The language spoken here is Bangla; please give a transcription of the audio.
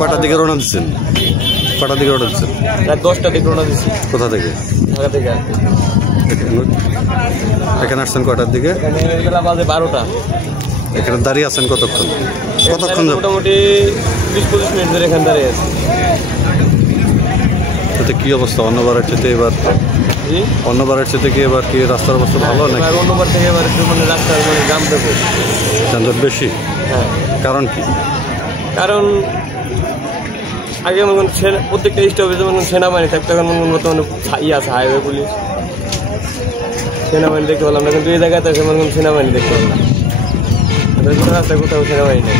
কটার দিকে রওনা দিচ্ছেন? কটার দিকে রওনা দিচ্ছেন? রাত 10টার দিকে রওনা দিচ্ছি। কোথা থেকে? ঢাকা থেকে। এখানে আসছেন কটার দিকে? এখানে বেলা বাজে 12টা। এখানে দাঁড়িয়ে আছেন কতক্ষণ? কতক্ষণ? মোটামুটি 20-25 মিনিট ধরে এখানে দাঁড়িয়ে আছি। এতে কি অবস্থা অন্যবারের চেয়ে এবার? অন্যবারের চেয়ে কি এবার কি রাস্তার অবস্থা ভালো নাকি? অন্যবার থেকে এবার একটু মানে রাস্তার মানে জাম দেবো, যানজট বেশি। হ্যাঁ। কারণ কি? কারণ আগে মনে প্রত্যেকটা স্টপেজে মনে সেনাবাহিনী থাকতো, এখন মনে বর্তমানে আছে হাইওয়ে পুলিশ, সেনাবাহিনী দেখতে পেলাম না। কিন্তু এই জায়গাতে আছে মনে সেনাবাহিনী দেখতে পেলাম না, রাস্তায় কোথাও সেনাবাহিনী নেই।